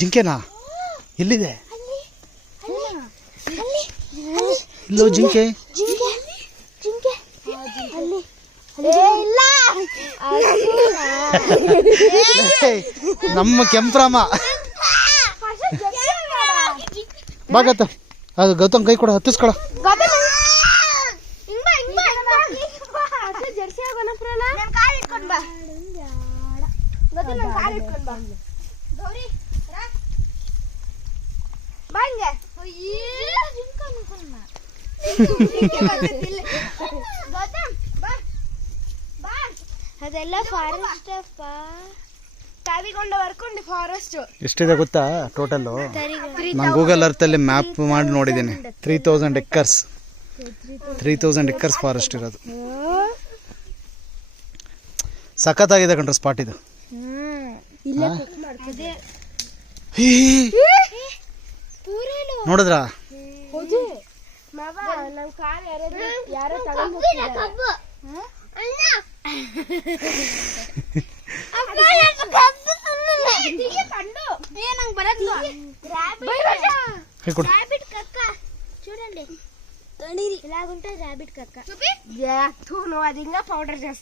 ಜಿಂಕೆನಾ? ಎಲ್ಲಿದೆ? ಇಲ್ಲೋ ಜಿಂಕೆ. ನಮ್ಮ ಕೆಂಪ್ರಾಮ ಬಾಗತ್ತ. ಅದು ಗೌತಮ್ ಕೈ ಕೊಡ, ಹತ್ತಿಸ್ಕೊಳ. ಅದೆಲ್ಲ ಫಾರೆಸ್ಟ್ ಫಾರೆಸ್ಟ್. ಎಷ್ಟಿದೆ ಗೊತ್ತಾ ಟೋಟಲ್ಲು? ನಾನು ಗೂಗಲ್ ಅರ್ಥಲ್ಲಿ ಮ್ಯಾಪ್ ಮಾಡಿ ನೋಡಿದ್ದೀನಿ. 3000 ಎಕರ್ಸ್ 3000 ಎಕರ್ಸ್ ಫಾರೆಸ್ಟ್ ಇರೋದು. ಸಖತ್ತಾಗಿದೆ ಕಣ್ರಿ ಸ್ಪಾಟ್ ಇದು. ನೋಡಿದ್ರಾ? చూడండి ఇలాగుంటే రాబిట్ కక్క. అది ఇంకా పౌడర్ చేస్తుంది.